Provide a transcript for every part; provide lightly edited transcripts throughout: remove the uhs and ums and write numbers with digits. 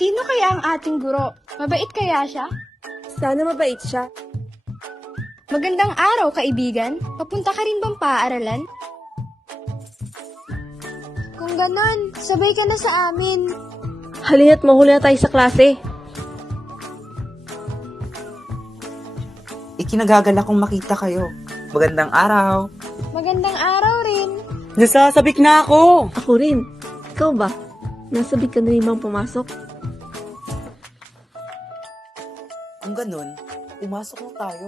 Sino kaya ang ating guro? Mabait kaya siya? Sana mabait siya. Magandang araw, kaibigan. Papunta ka rin bang paaralan? Kung ganon, sabay ka na sa amin. Halina't mahuli na tayo sa klase. Ikinagagalak kong makita kayo. Magandang araw. Magandang araw rin. Nasasabik na ako! Ako rin. Ikaw ba? Nasabik ka na rin bang pumasok? Kung ganun, pumasok na tayo.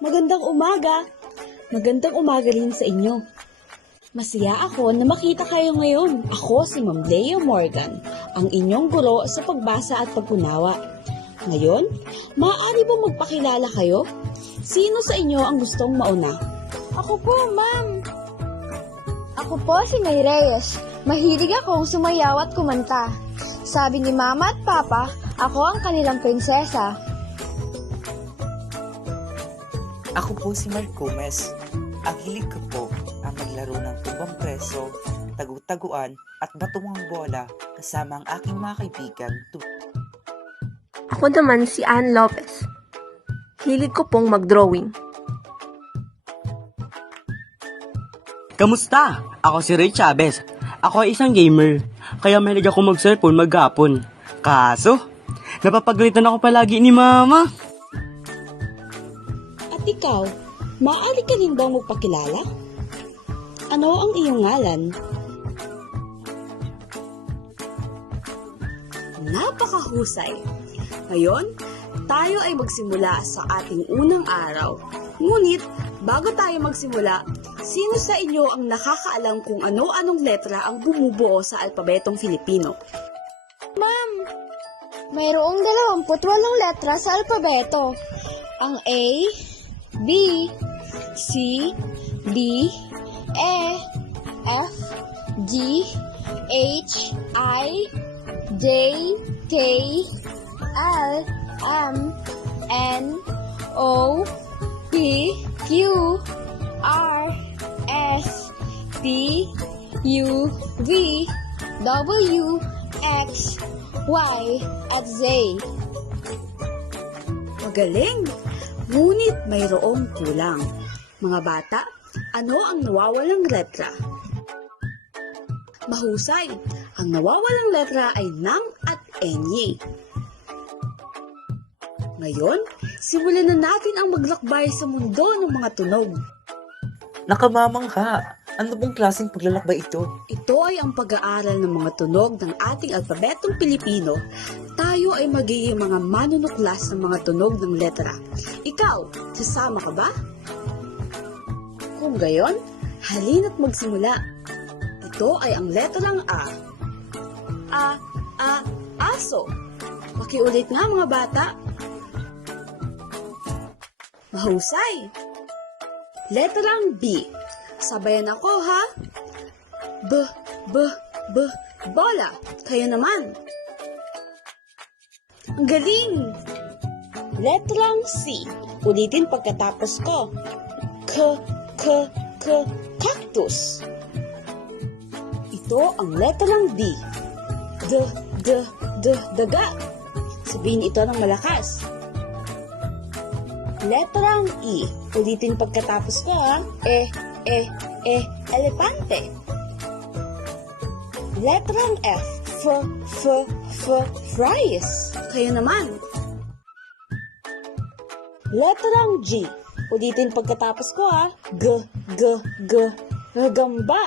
Magandang umaga! Magandang umaga rin sa inyo. Masaya ako na makita kayo ngayon. Ako si Ma'am Leo Morgan, ang inyong guro sa pagbasa at pag-unawa. Ngayon, maaari ba magpakilala kayo? Sino sa inyo ang gustong mauna? Ako po, ma'am. Ako po si May Reyes. Mahilig akong sumayaw at kumanta. Sabi ni Mama at Papa, ako ang kanilang prinsesa. Ako po si Mark Gomez. Ang hilig ko po ang maglaro ng tubang preso, tagu-taguan at batuang bola kasama ang aking mga kaibigan. Ako naman si Ann Lopez. Hilig ko pong mag-drawing. Kamusta? Ako si Ray Chavez. Ako ay isang gamer, kaya mahilig ako mag-cellphone maghapon. Kaso, napapagalitan ako palagi ni Mama. At ikaw, maaari ka rin bang magpakilala? Ano ang iyong ngalan? Napakahusay! Ngayon, tayo ay magsimula sa ating unang araw. Ngunit, bago tayo magsimula, sino sa inyo ang nakakaalam kung ano-anong letra ang bumubuo sa alpabetong Filipino? Ma'am, mayroong 28 letra sa alpabeto. Ang A, B, C, D, E, F, G, H, I, J, K, L, M, N, O, P, Q, R, S, T, U, V, W, X, Y, at Z. Magaling! Ngunit mayroong kulang. Mga bata, ano ang nawawalang letra? Mahusay! Ang nawawalang letra ay nang at enye. Ngayon, simulan na natin ang maglakbay sa mundo ng mga tunog. Nakamamangha! Ano bang klaseng paglalakbay ito? Ito ay ang pag-aaral ng mga tunog ng ating alpabetong Pilipino. Tayo ay magiging mga manunuklas ng mga tunog ng letra. Ikaw, sasama ka ba? Kung gayon, halina't magsimula. Ito ay ang letrang A. Aso. Pakiulit nga mga bata. Mahusay. Letrang B. Sabayan ako ha. Bola. Kayo naman. Ang galing. Letrang C. Ulitin pagkatapos ko. Cactus. Ito ang letrang D. Daga. Sabihin ito ng malakas. Letrang E. Ulitin pagkatapos ko ha. Elepante. Letrang F. Fries. Kayo naman. Letrang G. Ulitin pagkatapos ko ha. Gamba.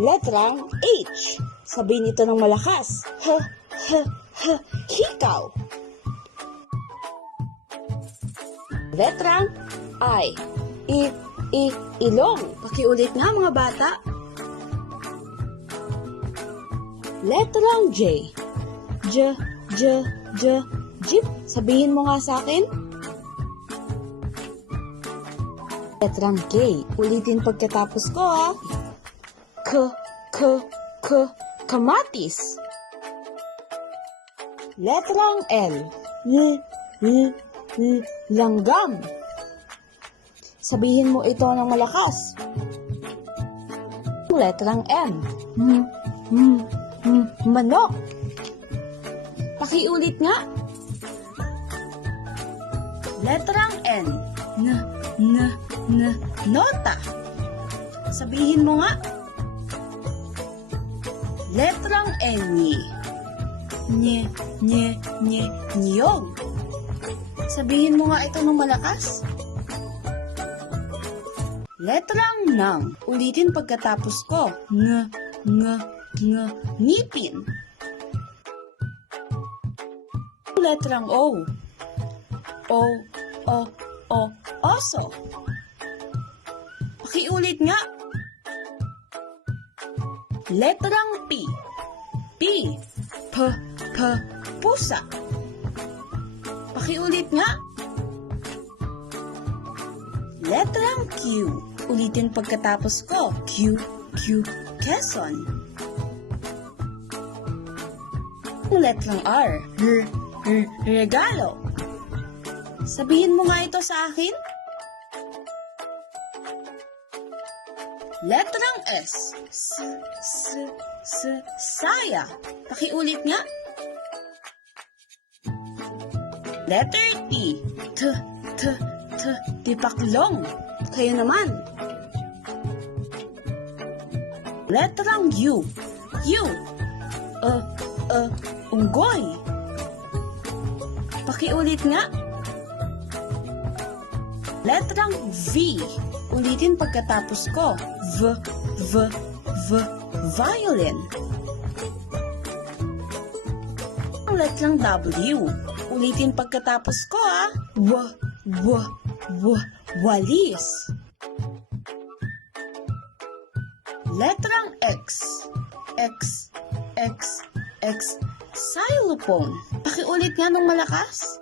Letrang H. Sabihin ito ng malakas. Hikaw. Letrang I. Ilong. Pakiulit nga mga bata. Letrang J. Jeep. Sabihin mo nga sa akin. Letrang K. Ulitin pagkatapos ko ha. Kamatis. Letrang L. Langgam. Sabihin mo ito ng malakas. Letrang M. Manok. Pakiulit nga. Letrang N. Nota. Sabihin mo nga. Letrang N. Niyog. Sabihin mo nga ito ng malakas. Letrang nang. Ulitin pagkatapos ko. Ngipin. Letrang O. Oso. Pakiulit nga. Letrang P. Pusa. Pakiulit nga. Letrang Q. Ulitin pagkatapos ko. Quezon. Letrang R. Regalo. Sabihin mo nga ito sa akin. Letrang S. Saya. Pakiulit nga. Letter T. Tipaklong. Kayo naman. Letrang U. Unggoy. Pakiulit nga. Letrang V. Ulitin pagkatapos ko. Violin. Letrang W. Ulitin pagkatapos ko, ah. Walis. Letrang X. Xylophone. Pakiulit nga ng malakas.